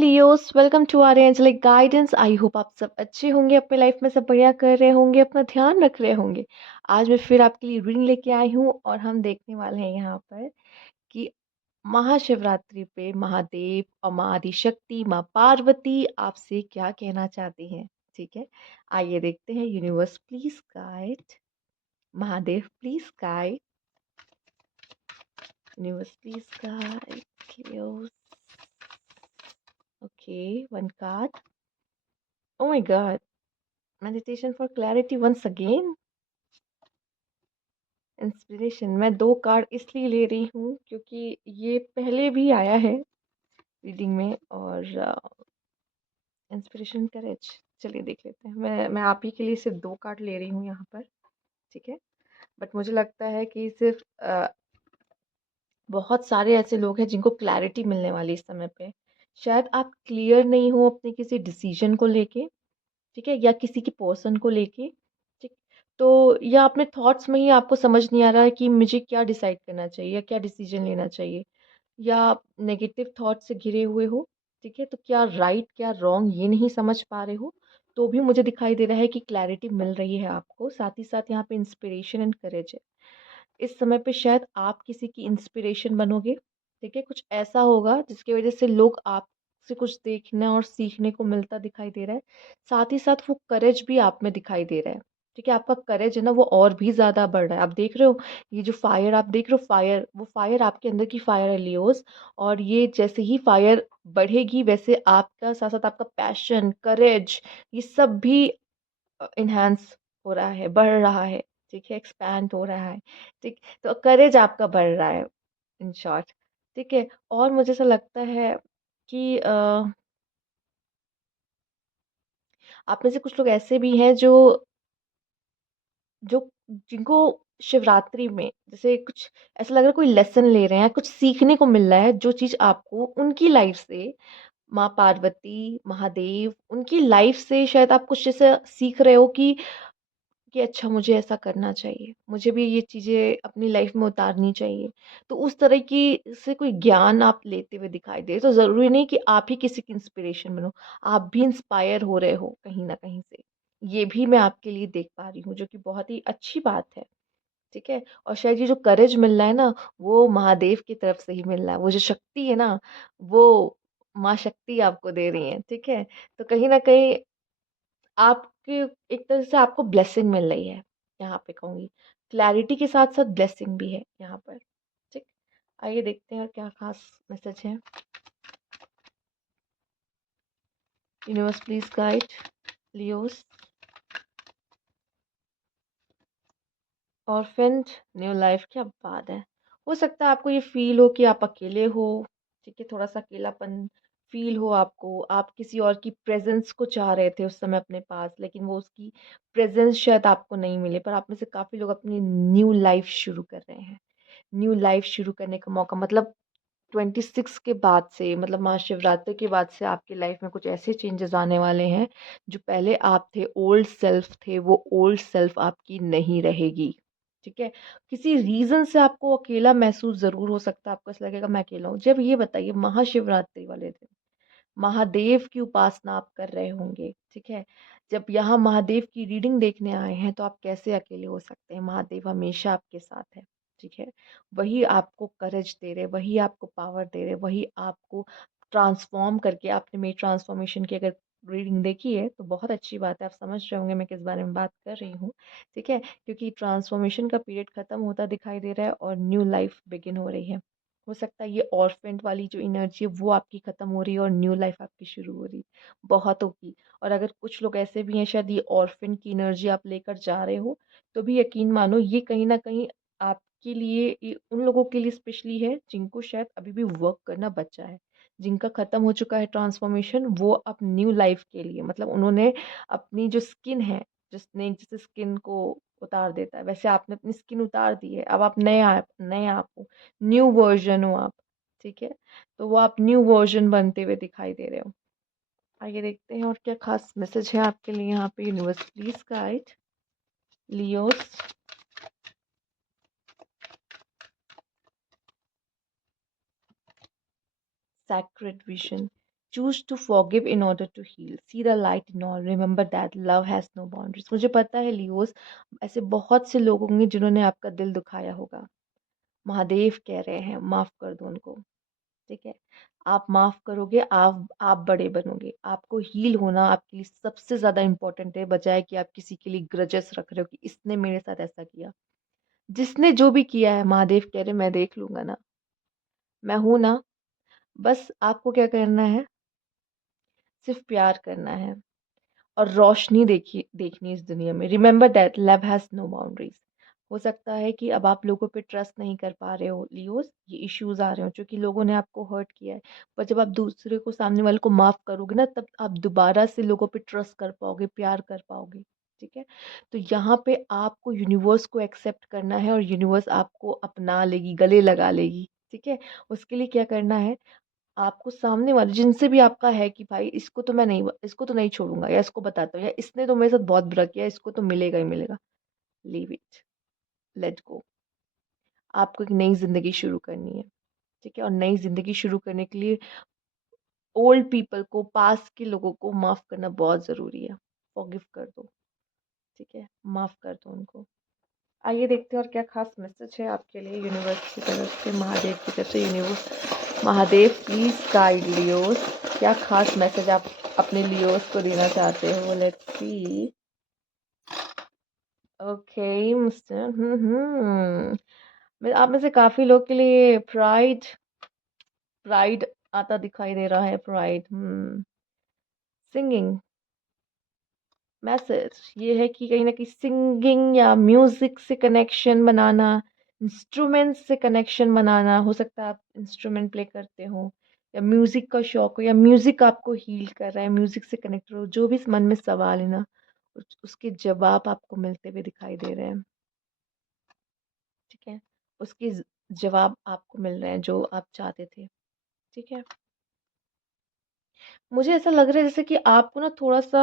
Leos, welcome to our angelic guidance. I hope आप सब अच्छे होंगे, अपने लाइफ में सब बढ़िया कर रहे होंगे, अपना ध्यान रख रहे होंगे। आज मैं फिर आपके लिए रीडिंग लेके आई हूँ और हम देखने वाले हैं यहाँ पर कि महाशिवरात्रि पे महादेव और माँ आदिशक्ति, माँ पार्वती आपसे क्या कहना चाहती हैं। ठीक है, आइए देखते हैं। Universe please guide, Mahadev please guide, universe please guide, Leos. Okay, one card. Oh my God. Meditation for clarity once again. Inspiration, मैं दो कार्ड इसलिए ले रही हूँ क्योंकि ये पहले भी आया है रीडिंग में। और इंस्पिरेशन, करेज। चलिए देख लेते हैं। मैं आप ही के लिए सिर्फ दो कार्ड ले रही हूँ यहाँ पर। ठीक है, बट मुझे लगता है कि सिर्फ बहुत सारे ऐसे लोग हैं जिनको क्लैरिटी मिलने वाली इस समय पे। शायद आप क्लियर नहीं हो अपने किसी डिसीजन को लेके, ठीक है, या किसी की पर्सन को लेके। ठीक, तो या अपने थॉट्स में ही आपको समझ नहीं आ रहा है कि मुझे क्या डिसाइड करना चाहिए या क्या डिसीजन लेना चाहिए, या आप नेगेटिव थॉट से घिरे हुए हो। ठीक है, तो क्या राइट क्या रॉन्ग ये नहीं समझ पा रहे हो, तो भी मुझे दिखाई दे रहा है कि क्लैरिटी मिल रही है आपको। साथ ही साथ यहाँ पे इंस्पिरेशन एंड करेज है। इस समय पे शायद आप किसी की इंस्पिरेशन बनोगे। ठीक है, कुछ ऐसा होगा जिसकी वजह से लोग आपसे कुछ देखने और सीखने को मिलता दिखाई दे रहा है। साथ ही साथ वो करेज भी आप में दिखाई दे रहा है। ठीक है, आपका करेज है ना, वो और भी ज्यादा बढ़ रहा है। आप देख रहे हो, ये जो फायर आप देख रहे हो, फायर, वो फायर आपके अंदर की फायर है लियोस। और ये जैसे ही फायर बढ़ेगी वैसे आपका साथ साथ आपका पैशन, करेज, ये सब भी इन्हांस हो रहा है, बढ़ रहा है। ठीक है, एक्सपैंड हो रहा है। ठीक, तो करेज आपका बढ़ रहा है, इन शॉर्ट। ठीक है, और मुझे ऐसा लगता है कि आप में से कुछ लोग ऐसे भी हैं जो जो जिनको शिवरात्रि में जैसे कुछ ऐसा लग रहा है, कोई लेसन ले रहे हैं, कुछ सीखने को मिल रहा है, जो चीज आपको उनकी लाइफ से, माँ पार्वती, महादेव, उनकी लाइफ से शायद आप कुछ ऐसा सीख रहे हो कि अच्छा मुझे ऐसा करना चाहिए, मुझे भी ये चीज़ें अपनी लाइफ में उतारनी चाहिए। तो उस तरह की से कोई ज्ञान आप लेते हुए दिखाई दे, तो ज़रूरी नहीं कि आप ही किसी की इंस्पिरेशन बनो, आप भी इंस्पायर हो रहे हो कहीं ना कहीं से। ये भी मैं आपके लिए देख पा रही हूँ, जो कि बहुत ही अच्छी बात है। ठीक है, और शायद ये जो करेज मिल रहा है ना, वो महादेव की तरफ से ही मिल रहा है। वो जो शक्ति है ना, वो माँ शक्ति आपको दे रही है। ठीक है, तो कहीं ना कहीं आपके एक तरह से आपको ब्लेसिंग मिल रही है, यहाँ पे कहूँगी। क्लैरिटी के साथ साथ ब्लेसिंग भी है यहाँ पर। ठीक, आइए देखते हैं और क्या खास मैसेज है। Universe please guide Leos. Orphaned, new life, क्या बात है। हो सकता है आपको ये फील हो कि आप अकेले हो। ठीक है, थोड़ा सा अकेलापन फील हो आपको। आप किसी और की प्रेजेंस को चाह रहे थे उस समय अपने पास, लेकिन वो उसकी प्रेजेंस शायद आपको नहीं मिले। पर आप में से काफी लोग अपनी न्यू लाइफ शुरू कर रहे हैं। न्यू लाइफ शुरू करने का मौका, मतलब 26 के बाद से, मतलब महाशिवरात्रि के बाद से आपकी लाइफ में कुछ ऐसे चेंजेस आने वाले हैं। जो पहले आप थे, ओल्ड सेल्फ थे, वो ओल्ड सेल्फ आपकी नहीं रहेगी। ठीक है, किसी रीजन से आपको अकेला महसूस जरूर हो सकता है। आपको ऐसा लगेगा मैं अकेला हूँ। जब ये बताइए, महाशिवरात्रि वाले दिन महादेव की उपासना आप कर रहे होंगे। ठीक है, जब यहाँ महादेव की रीडिंग देखने आए हैं तो आप कैसे अकेले हो सकते हैं। महादेव हमेशा आपके साथ है। ठीक है, वही आपको करेज दे रहे, वही आपको पावर दे रहे, वही आपको ट्रांसफॉर्म करके, आपने मेरी ट्रांसफॉर्मेशन की अगर रीडिंग देखी है तो बहुत अच्छी बात है, आप समझ रहे होंगे मैं किस बारे में बात कर रही हूँ। ठीक है, क्योंकि ट्रांसफॉर्मेशन का पीरियड खत्म होता दिखाई दे रहा है और न्यू लाइफ बिगिन हो रही है। हो सकता है ये ऑर्फेंट वाली जो एनर्जी है वो आपकी खत्म हो रही है और न्यू लाइफ आपकी शुरू हो रही है, बहुतों की। और अगर कुछ लोग ऐसे भी हैं, शायद ये ऑर्फेंट की एनर्जी आप लेकर जा रहे हो, तो भी यकीन मानो ये कहीं ना कहीं आपके लिए, ये उन लोगों के लिए स्पेशली है जिनको शायद अभी भी वर्क करना बचा है, जिनका खत्म हो चुका है ट्रांसफॉर्मेशन। वो अब न्यू लाइफ के लिए, मतलब उन्होंने अपनी जो स्किन है, जो स्नेक जैसे स्किन को उतार देता है, वैसे आपने अपनी स्किन उतार दी है। अब आप नए आप हो, न्यू वर्जन हो आप। ठीक है, तो वो आप न्यू वर्जन बनते हुए दिखाई दे रहे हो। आइए देखते हैं और क्या खास मैसेज है आपके लिए यहाँ पे। Universe please guide Leos. Sacred vision, choose to forgive in order to heal, see the light in all, remember that love has no boundaries. मुझे पता है लियोस, ऐसे बहुत से लोग होंगे जिन्होंने आपका दिल दुखाया होगा। महादेव कह रहे हैं माफ कर दो उनको। ठीक है, आप माफ करोगे, आप बड़े बनोगे। आपको हील होना आपके लिए सबसे ज्यादा इंपॉर्टेंट है, बजाय कि आप किसी के लिए ग्रजेस रख रहे हो कि इसने मेरे साथ ऐसा किया। जिसने जो भी किया है, महादेव कह रहे मैं देख लूंगा ना, मैं हूं ना। बस आपको क्या करना है, सिर्फ प्यार करना है और रोशनी देखनी इस दुनिया में। Remember that love has no boundaries. हो सकता है कि अब आप लोगों पे ट्रस्ट नहीं कर पा रहे हो लियोस, ये इश्यूज आ रहे हो क्योंकि लोगों ने आपको हर्ट किया है। पर जब आप दूसरे को, सामने वाले को माफ करोगे ना, तब आप दोबारा से लोगों पे ट्रस्ट कर पाओगे, प्यार कर पाओगे। ठीक है, तो यहाँ पे आपको यूनिवर्स को एक्सेप्ट करना है और यूनिवर्स आपको अपना लेगी, गले लगा लेगी। ठीक है, उसके लिए क्या करना है, आपको सामने वाले जिनसे भी आपका है कि भाई इसको तो नहीं छोड़ूंगा, या इसको बताता हूँ, या इसने तो मेरे साथ बहुत बुरा किया, इसको तो मिलेगा ही मिलेगा। Leave it, let go. आपको एक नई जिंदगी शुरू करनी है। ठीक है, और नई जिंदगी शुरू करने के लिए ओल्ड पीपल को, पास के लोगों को माफ करना बहुत जरूरी है। फॉरगिव कर दो। ठीक है, माफ कर दो उनको। आइए देखते हैं और क्या खास मैसेज है आपके लिए यूनिवर्स की तरफ से, महादेव की तरफ से। Universe, Mahadev please guide Leos, क्या खास मैसेज आप अपने लियोस को देना चाहते हो। Let's see. ओके मिस्टर, आप में से काफी लोग के लिए प्राइड, प्राइड आता दिखाई दे रहा है। प्राइड, सिंगिंग मैसेज ये है कि कहीं ना कहीं सिंगिंग या म्यूजिक से कनेक्शन बनाना, इंस्ट्रूमेंट से कनेक्शन बनाना। हो सकता है आप इंस्ट्रूमेंट प्ले करते हो, या म्यूजिक का शौक हो, या म्यूजिक आपको हील कर रहा है, म्यूजिक से कनेक्ट हो। जो भी मन में सवाल है ना, उसके जवाब आपको मिलते हुए दिखाई दे रहे हैं। ठीक है, उसके जवाब आपको मिल रहे हैं जो आप चाहते थे। ठीक है, मुझे ऐसा लग रहा है जैसे कि आपको ना थोड़ा सा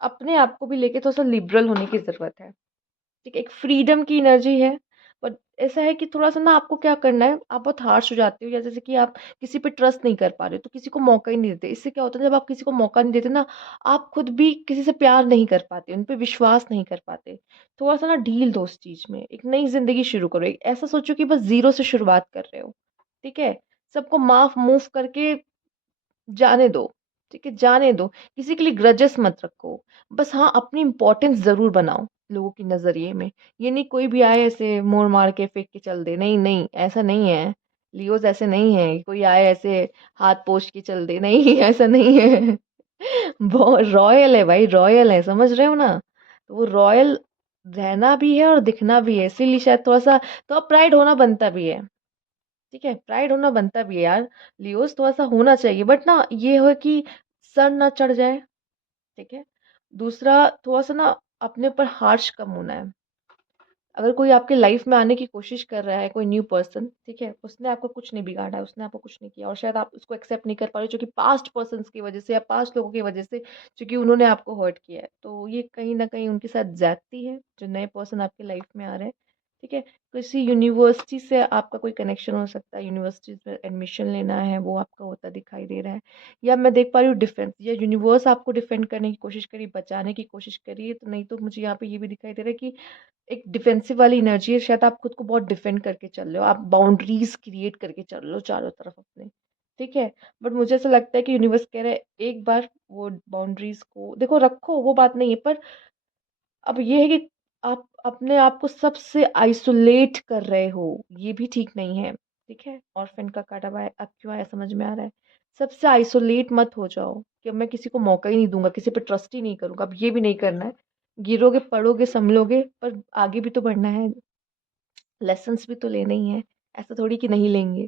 अपने आप को भी लेके थोड़ा सा लिबरल होने की जरूरत है। ठीक है, एक फ्रीडम की एनर्जी है। बट ऐसा है कि थोड़ा सा ना आपको क्या करना है, आप बहुत हार्श हो जाते हो, या जैसे कि आप किसी पे ट्रस्ट नहीं कर पा रहे हो, तो किसी को मौका ही नहीं देते। इससे क्या होता है, जब आप किसी को मौका नहीं देते ना, आप खुद भी किसी से प्यार नहीं कर पाते, उन पे विश्वास नहीं कर पाते। थोड़ा सा ना ढील दो उस चीज में, एक नई जिंदगी शुरू करो। ऐसा सोचो कि बस जीरो से शुरुआत कर रहे हो। ठीक है, सबको माफ मूव करके जाने दो। ठीक है, जाने दो, किसी के लिए ग्रजेस मत रखो। बस हाँ, अपनी इंपॉर्टेंस जरूर बनाओ लोगों के नजरिए में। ये नहीं कोई भी आए ऐसे मोड़ मार के फेंक के चल दे, नहीं नहीं, ऐसा नहीं है। लियोस ऐसे नहीं है, कोई आए ऐसे हाथ पोछ के चल दे, नहीं ऐसा नहीं है। बहुत रॉयल है भाई, रॉयल है, समझ रहे हो ना। तो वो रॉयल रहना भी है और दिखना भी है, इसीलिए शायद थोड़ा सा तो प्राइड होना बनता भी है। ठीक है, प्राइड होना बनता भी है यार। लियोस थोड़ा सा होना चाहिए, बट ना ये हो कि सर ना चढ़ जाए। ठीक है, दूसरा थोड़ा सा ना अपने ऊपर हार्श कम होना है। अगर कोई आपके लाइफ में आने की कोशिश कर रहा है, कोई न्यू पर्सन, ठीक है, उसने आपको कुछ नहीं बिगाड़ा है, उसने आपको कुछ नहीं किया, और शायद आप उसको एक्सेप्ट नहीं कर पा रहे जो कि पास्ट पर्सन की वजह से या पास्ट लोगों की वजह से, क्योंकि उन्होंने आपको हर्ट किया है। तो ये कहीं ना कहीं उनके साथ ज्यादती है, जो नए पर्सन आपके लाइफ में आ रहे हैं। ठीक है, किसी यूनिवर्सिटी से आपका कोई कनेक्शन हो सकता है, यूनिवर्सिटी में एडमिशन लेना है, वो आपका होता दिखाई दे रहा है। या मैं देख पा रही हूँ डिफेंस, या यूनिवर्स आपको डिफेंड करने की कोशिश करी, बचाने की कोशिश करी है। तो नहीं तो मुझे यहाँ पे ये भी दिखाई दे रहा है कि एक डिफेंसिव वाली एनर्जी है, शायद आप खुद को बहुत डिफेंड करके चल रहे हो, आप बाउंड्रीज क्रिएट करके चल रहे हो चारों तरफ अपने। ठीक है, बट मुझे ऐसा लगता है कि यूनिवर्स कह रहा है एक बार वो बाउंड्रीज को देखो, रखो, वो बात नहीं है, पर अब ये है कि आप अपने आप को सबसे आइसोलेट कर रहे हो, ये भी ठीक नहीं है। ठीक है, ऑर्फन का काटा हुआ है, अब क्यों आया समझ में आ रहा है। सबसे आइसोलेट मत हो जाओ कि अब मैं किसी को मौका ही नहीं दूंगा, किसी पे ट्रस्ट ही नहीं करूंगा, अब ये भी नहीं करना है। गिरोगे, पड़ोगे, संभलोगे, पर आगे भी तो बढ़ना है, लेसन्स भी तो लेने ही है। ऐसा थोड़ी कि नहीं लेंगे।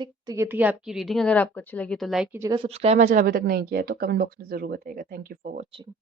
ठीक, तो ये थी आपकी रीडिंग। अगर आपको अच्छी लगी तो लाइक कीजिएगा, सब्सक्राइब मेरा चैनल अभी तक नहीं किया है तो कमेंट बॉक्स में जरूर बताइएगा। Thank you for watching.